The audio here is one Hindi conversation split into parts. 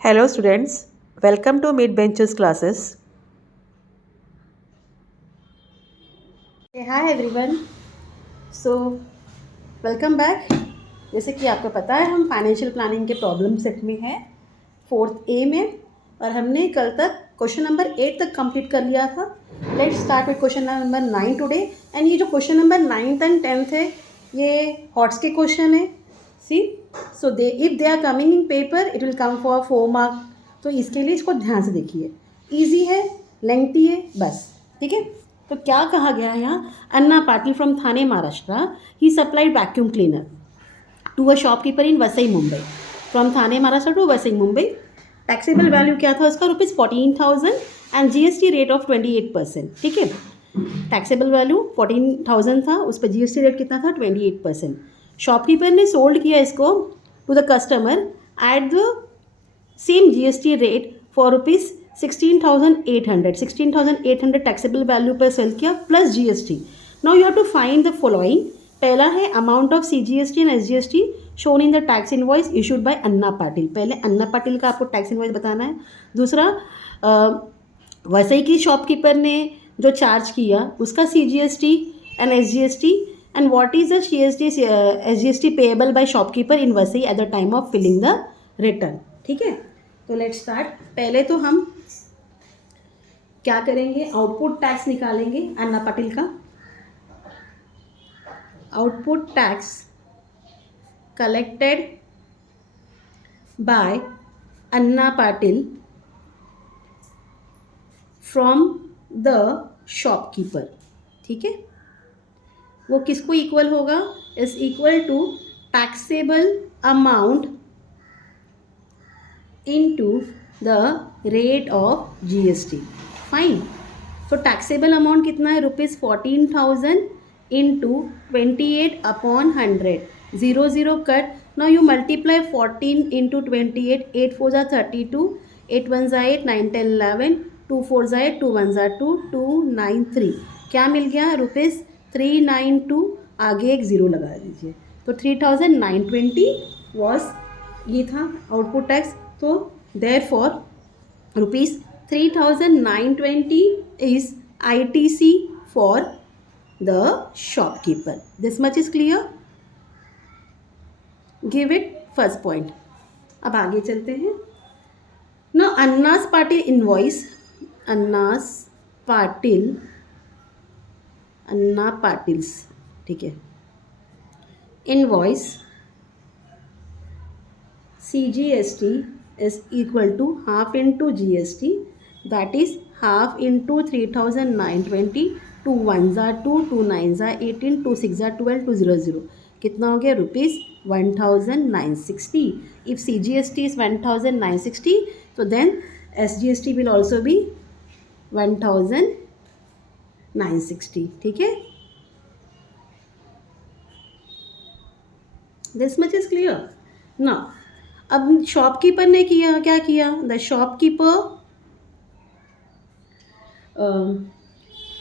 Hello students, welcome to Mid Benches classes. Hi everyone. So welcome back. जैसे कि आपको पता है हम फाइनेंशियल प्लानिंग के प्रॉब्लम सेट में हैं 4th ए में, और हमने कल तक क्वेश्चन नंबर 8 तक कंप्लीट कर लिया था। Let's start with question number 9 today. And ये जो question number 9th and 10th है ये हॉट्स के क्वेश्चन है। See so they if they are coming in paper it will come for 4 mark. तो इसके लिए इसको ध्यान से देखिए, ईजी है, लेंथी है, बस ठीक है। तो क्या कहा गया है यहाँ, Anna Patil from Thane Maharashtra he supplied vacuum cleaner to a shopkeeper in Vasai Mumbai. From Thane Maharashtra to Vasai Mumbai. Taxable value क्या था उसका, ₹14,000 एंड जीएसटी रेट ऑफ 28%। ठीक है, टैक्सेबल वैल्यू 14,000 था, उस पर जीएसटी रेट कितना था, 28%। शॉपकीपर ने सोल्ड किया इसको to the customer at the same GST rate for ₹16,800। 16,800 taxable value पर सेल किया plus GST. Now you have to find the following. पहला है amount of CGST and SGST shown in the tax invoice issued by Anna Patil. पहले अन्ना पाटिल का आपको टैक्स इनवॉइस बताना है। दूसरा वसई की शॉपकीपर ने जो चार्ज किया उसका CGST and SGST, and what is the CST SGST payable by shopkeeper in Vasai at the time of filing the return. ठीक है, तो लेट्स स्टार्ट। पहले तो हम क्या करेंगे, आउटपुट टैक्स निकालेंगे अन्ना पाटिल का। Output tax collected by Anna Patil from the shopkeeper. ठीक है, वो किसको इक्वल होगा, is equal to taxable amount into the rate of GST. Fine. तो टैक्सेबल अमाउंट कितना है, ₹14,000 into 28/100। 0 0 cut. Now you multiply 14 into 28। 8 4 जा 32, 8 1 जा 8, 9 10 11, 2 4 जा 8, 2 1 जा 2, 293। क्या मिल गया, ₹392। आगे एक ज़ीरो लगा दीजिए, तो 3,920 वॉज, ये था आउटपुट टैक्स। तो there for ₹3,920 is ITC for the shopkeeper. This much is clear. Give it first point. अब आगे चलते हैं। Now Anna's Patil invoice, Anna's Patil, अन्ना पाटिल्स, ठीक है, invoice CGST is equal to half into GST, that is half into 3,920, 2 1s are 2, 2 9s are 18, 2 6 are 12, 2 0 0। कितना हो गया, ₹1,960। If CGST is 1,960, so then SGST will also be 1,960। ठीक है, दिस मच इज क्लियर ना। अब शॉपकीपर ने किया, क्या किया, the shopkeeper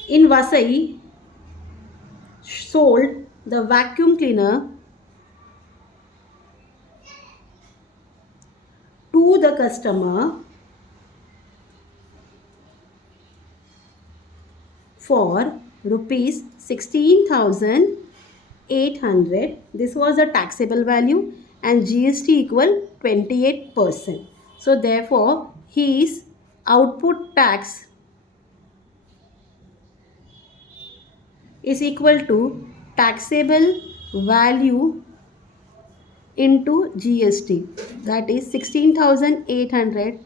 in Vasai sold the vacuum cleaner to the customer for ₹16,800. This was the taxable value and GST equal 28%. So therefore his output tax is equal to taxable value into GST, that is 16,800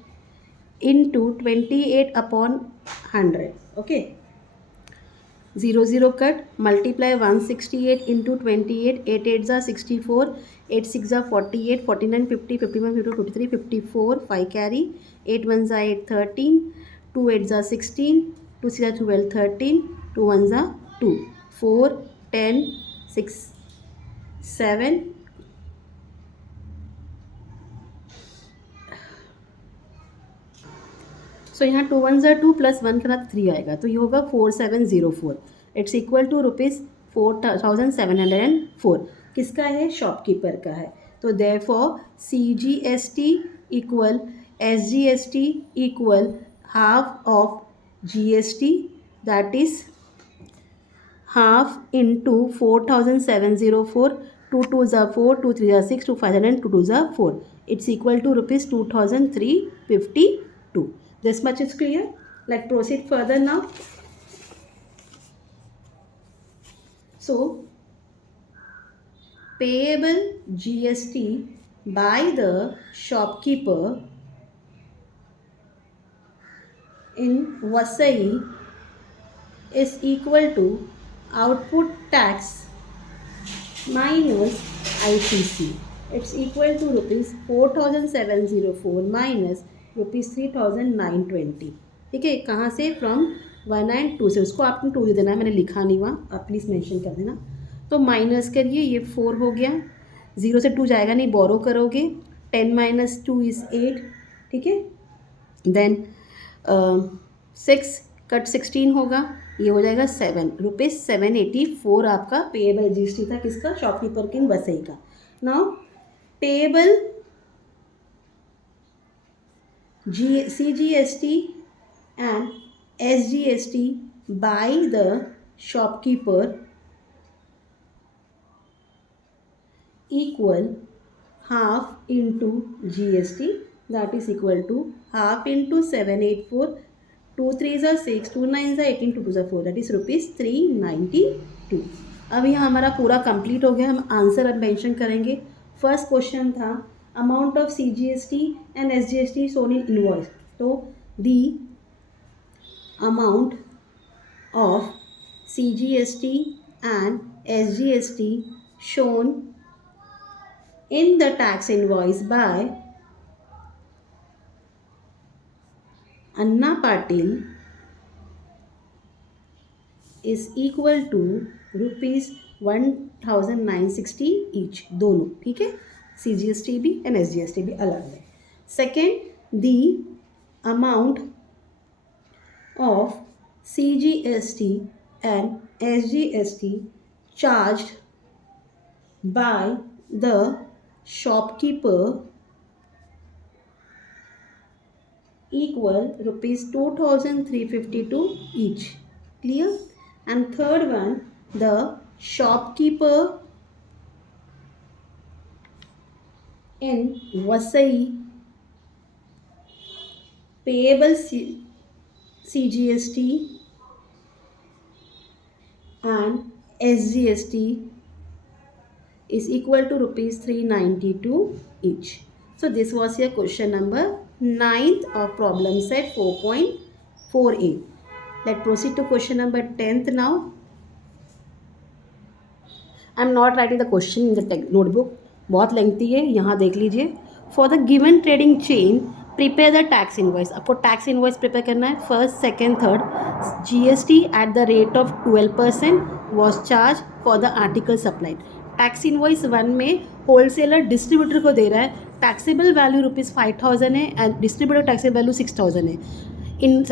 into 28/100. Okay, 0 0 cut, multiply 168 into 28, 8 8s are 64, 8 6s are 48, 49 50, 51 52 53 54, 5 carry, 8 1s are 8 13, 2 8s are 16, 2 6 are 12 13, 2 1s are 2, 4 10 6 7, सो यहाँ 2 1s are 2 प्लस 1 करा 3 आएगा, तो ये होगा 4704। It's equal to ₹4,704। किसका है, शॉपकीपर का है। तो देयरफॉर CGST इक्वल SGST equal half of GST, that is half into 4,704, 2 2s are 4, 2 3s are 6, 2 5s are 10, 2 2s are 4. It's equal to rupees 2,352. This much is clear. Let's proceed further now. So, payable GST by the shopkeeper in Vasai is equal to output tax minus ITC. It's equal to rupees 4,704 minus rupees 3,920. ठीक है, कहाँ से? फ्रॉम 1 and 2 से. उसको आपने 2 दे देना है, मैंने लिखा नहीं वहाँ, आप प्लीज़ मेंशन कर देना. तो माइनस करिए, ये 4 हो गया, 0 से 2 जाएगा नहीं, बोरो करोगे. 10 माइनस 2 इज़ 8. ठीक है, देन 6 कट 16 होगा, ये हो जाएगा 7 रुपीज़ 784 आपका पेएबल जीएसटी था. किसका? शॉपकीपर किंग वसई का. Now payable CGST and SGST by the shopkeeper equal half into GST, that is equal to half into 784, 2 3s are 6, 2 9s are 18, 2 2s are 4, that is rupees 392. अब यहाँ हमारा पूरा कंप्लीट हो गया. हम आंसर अब मेंशन करेंगे. फर्स्ट क्वेश्चन था amount of CGST and SGST shown in invoice. तो the amount of CGST and SGST shown in the tax invoice by Anna Patil is equal to rupees 1,960 each. दोनों. ठीक है, CGST भी एंड SGST भी अलग है. Second, the amount of CGST and SGST charged by the shopkeeper equal rupees 2,352 each. Clear? And third one, the shopkeeper in Vasai payable CGST and SGST is equal to rupees 392 each. So this was your question number 9th of problem set 4.4a. Let's proceed to question number 10th now. I'm not writing the question in the notebook, बहुत लेंथी है, यहाँ देख लीजिए. For the given trading chain, prepare the tax invoice. आपको tax invoice prepare करना है. First, second, third, GST at the rate of 12% was charged for the article supplied. Tax invoice 1 में होलसेलर डिस्ट्रीब्यूटर को दे रहा है, टैक्सेबल वैल्यू रुपीज़ 5,000 है एंड डिस्ट्रीब्यूटर टैक्सेबल वैल्यू 6,000 है. इन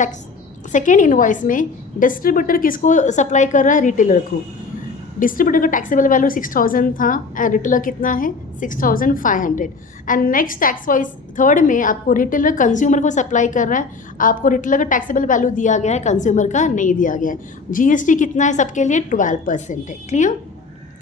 सेकेंड इनवॉइस में डिस्ट्रीब्यूटर किसको सप्लाई कर रहा है? रिटेलर को. डिस्ट्रीब्यूटर का टैक्सेबल वैल्यू 6,000 था एंड रिटेलर कितना है? 6,500. And next tax wise third में आपको रिटेलर कंज्यूमर को सप्लाई कर रहा है, आपको रिटेलर का टैक्सेबल वैल्यू दिया गया है, कंज्यूमर का नहीं दिया गया है. GST कितना है सबके लिए? 12% है. क्लियर?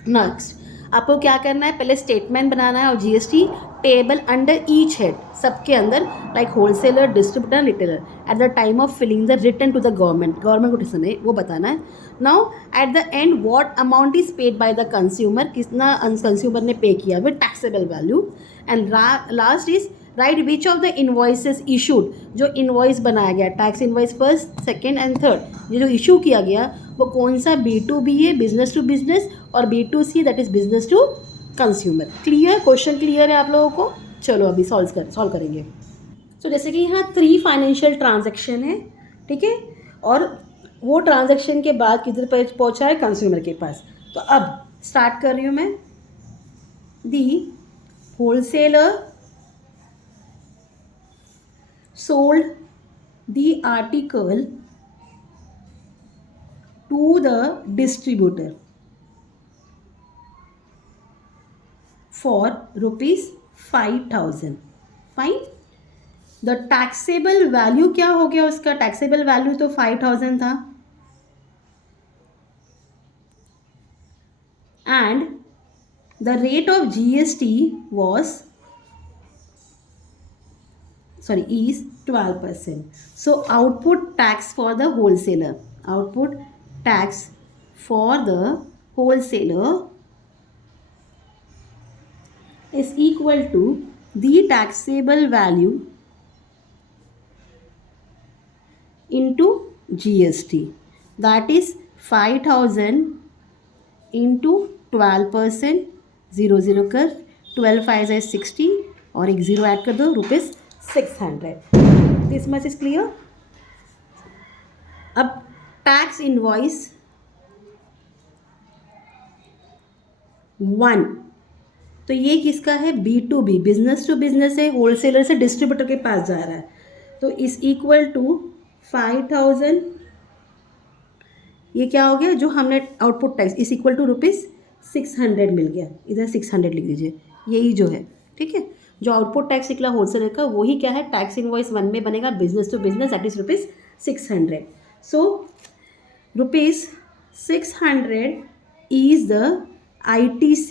नेक्स्ट आपको क्या करना है? पहले स्टेटमेंट बनाना है और GST payable under each head, सबके अंदर, like wholesaler, distributor, retailer, at the time of filing the return to the government को समय वो बताना है. Now at the end what amount is paid by the consumer, कितना कंज्यूमर ने पे किया with taxable value. And last is right which of the invoices issued, जो इन्वॉइस बनाया गया, tax invoice first, second and third, ये जो इशू किया गया वो कौन सा B2B है, बिजनेस टू बिजनेस, और B2C that is business to consumer. Clear? Question clear है आप लोगों को? चलो अभी सॉल्व करेंगे. तो जैसे कि यहाँ 3 फाइनेंशियल ट्रांजैक्शन है. ठीक है, और वो ट्रांजैक्शन के बाद किधर पर पहुँचा है? कंज्यूमर के पास. तो अब स्टार्ट कर रही हूँ मैं. दी wholesaler sold the article to the distributor for rupees 5,000. Fine. The taxable value क्या हो गया उसका, टैक्सेबल वैल्यू तो 5000 था, and the rate of GST was is 12%. So output tax for the wholesaler, output tax for the wholesaler is equal to the taxable value into GST, that is 5000 into 12%, 0 कर 12 5 is 60 और एक 0 ऐड कर दो, ₹600. This much is clear. अब टैक्स इनवॉइस 1, तो ये किसका है, B2B, बिजनेस टू बिजनेस है, होलसेलर से डिस्ट्रीब्यूटर के पास जा रहा है, तो इस इक्वल टू 5000, ये क्या हो गया, जो हमने आउटपुट टैक्स इस इक्वल टू ₹600 मिल गया, इधर 600 लिख दीजिए, यही जो है, ठीक है. जो आउटपुट टैक्स निकला होलसेलर का वही क्या है, टैक्स इनवॉइस 1 में बनेगा, business to business, that is ₹600. So ₹600 is the ITC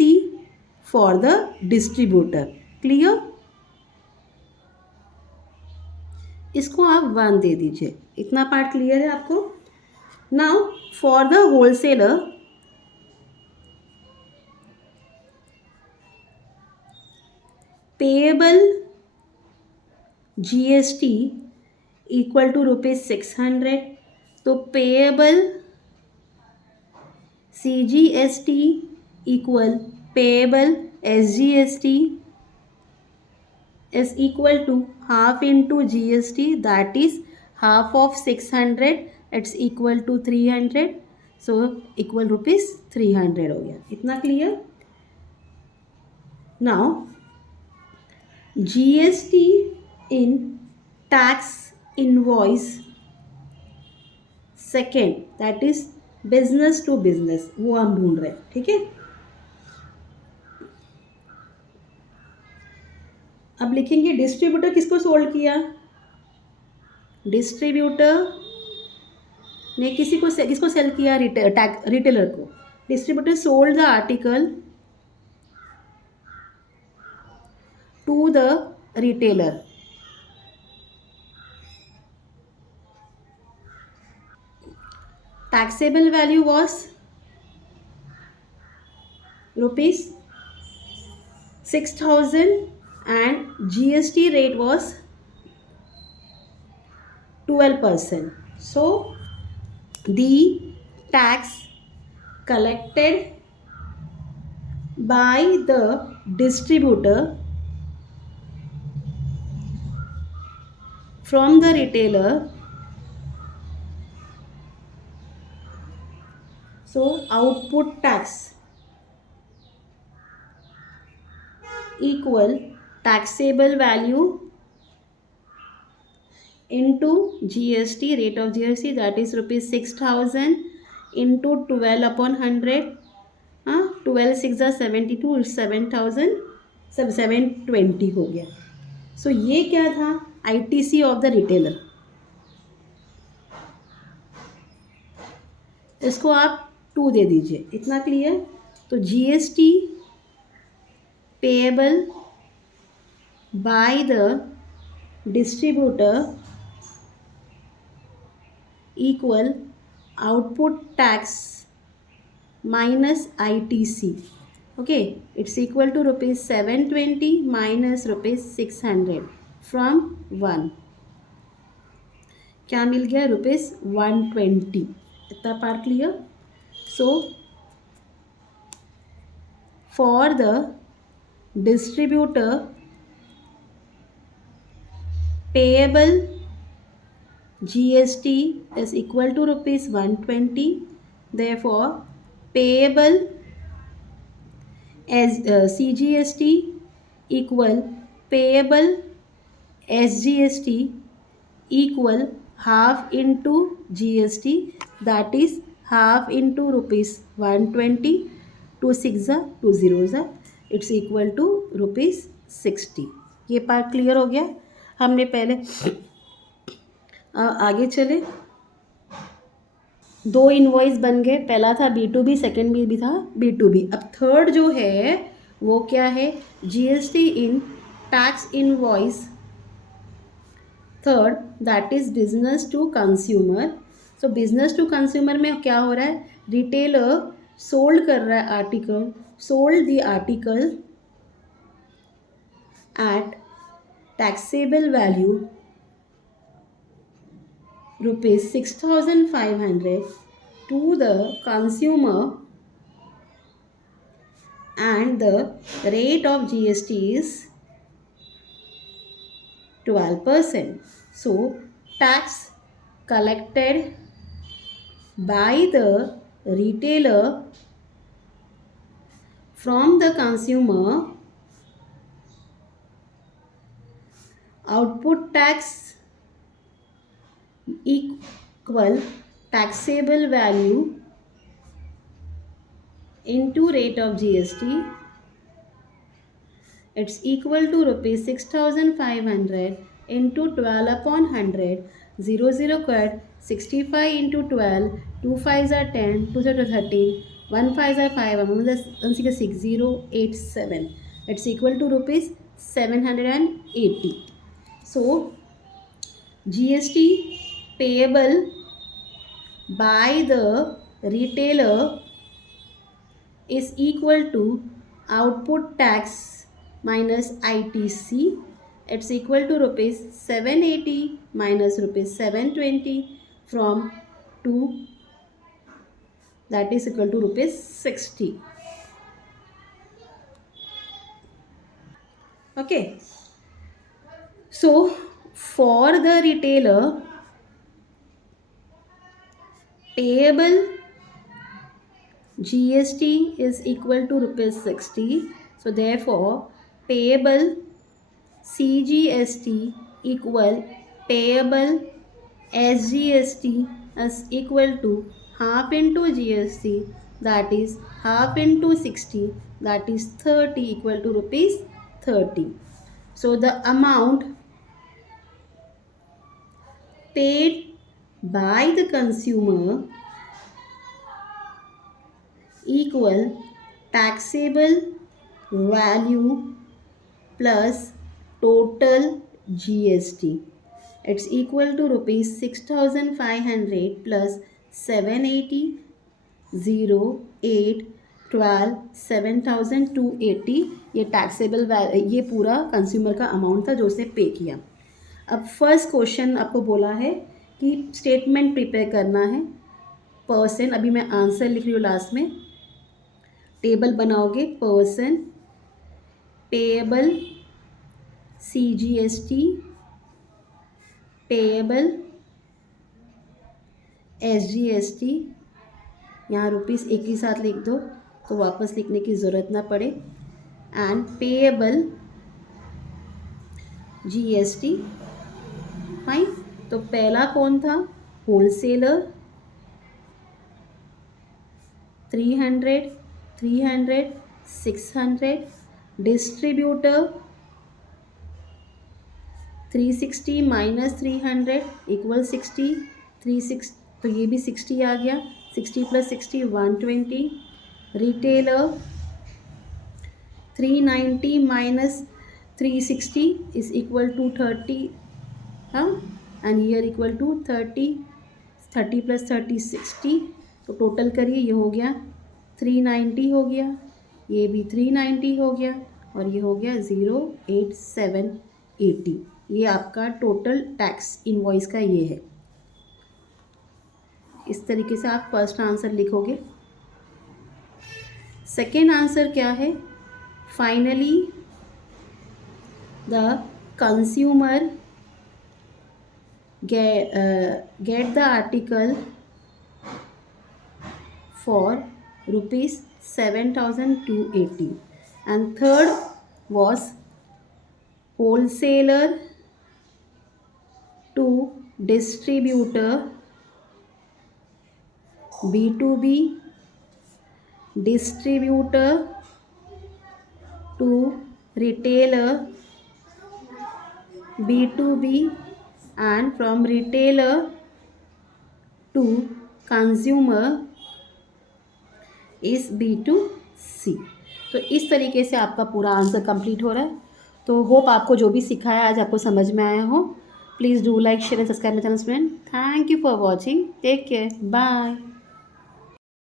for the distributor. Clear. इसको आप 1 दे दीजिए. इतना पार्ट क्लियर है आपको. Now for the wholesaler, payable GST equal to ₹600, तो payable CGST equal payable SGST is equal to half into GST, that is half of 600, it's equal to 300, so equal ₹300 हो गया. इतना clear. Now GST in tax invoice second, that is business to business, वो हम ढूंढ रहे हैं, ठीक है. अब लिखेंगे डिस्ट्रीब्यूटर किसको सोल्ड किया, डिस्ट्रीब्यूटर ने किसको सेल किया, रिटेलर को. Distributor sold the article to the retailer. Taxable value was ₹6,000 and GST rate was 12%. So the tax collected by the distributor from the retailer, so output tax equal taxable value into GST, rate of GST, that is ₹6,000 into 12 upon 100, 12 6 72, 7,720 हो गया. सो ये क्या था, ITC ऑफ द रिटेलर. इसको आप 2 दे दीजिए. इतना क्लियर. तो GST payable by the distributor equal output tax minus ITC. Okay, it's equal to ₹720 minus ₹600 from 1. क्या मिल गया, ₹120. इतना part clear. So for the distributor payable GST is equal to ₹120. Therefore payable as CGST equal payable SGST equal half into GST, that is half into ₹120, 2 6 2 0, it's equal to ₹60. ये पार्ट क्लियर हो गया. हमने पहले आगे चले, 2 इनवॉइस बन गए, पहला था B2B, सेकेंड भी था B2B। अब थर्ड जो है वो क्या है, GST in tax invoice third, that is business to consumer. So business to consumer में क्या हो रहा है, रिटेलर सोल्ड कर रहा है article, sold the article at taxable value rupees 6,500 to the consumer, and the rate of GST is 12%. So tax collected by the retailer from the consumer, output tax equal taxable value into rate of GST, it's equal to rupees 6,500 into 12 upon 100, 0 cut, 65 into 12, 2 5s are 10, 2 are 13, 1 5s are 5, 1 6 6, 087. It's equal to rupees 780. So GST payable by the retailer is equal to output tax minus ITC. It's equal to rupees 780 minus rupees 720 from 2, that is equal to rupees 60. Okay. So for the retailer, payable GST is equal to rupees 60. So therefore payable CGST equal payable SGST is equal to half into GST, that is half into 60, that is 30, equal to rupees 30. So the amount paid by the consumer equal taxable value plus total GST. It's equal to rupees 6,500 plus 780, 0, 8, 12, 7,280। ये टैक्सेबल ये पूरा कंज्यूमर का अमाउंट था जो उसे पे किया। अब फर्स्ट क्वेश्चन आपको बोला है कि स्टेटमेंट प्रिपेयर करना है, पर्सन, अभी मैं आंसर लिख रही हूँ लास्ट में, टेबल बनाओगे, person payable CGST payable SGST, यहाँ रुपीस एक ही साथ लिख दो तो वापस लिखने की ज़रूरत ना पड़े, एंड पेएबल GST। फाइन। तो पहला कौन था, होलसेलर 300, 300, 600, डिस्ट्रीब्यूटर 360 माइनस 300 इक्वल 60, 36, तो ये भी 60 आ गया, 60 plus 60 120, retailer 390 minus 360 is equal to 30, हाँ, and year equal to 30, 30 plus 30 60, तो टोटल करिए, ये हो गया 390 हो गया, ये भी 390 हो गया, और ये हो गया 08780। ये आपका टोटल टैक्स इनवॉइस का ये है। इस तरीके से आप फर्स्ट आंसर लिखोगे। सेकेंड आंसर क्या है, finally the consumer get the article for rupees 7,280, and third was wholesaler to distributor, B2B, distributor to retailer, B2B and from retailer to consumer is B2C। तो इस तरीके से आपका पूरा आंसर कंप्लीट हो रहा है। तो होप आपको जो भी सिखाया आज आपको समझ में आया हो। Please do like share and subscribe my channel friend. Thank you for watching. Take care. Bye.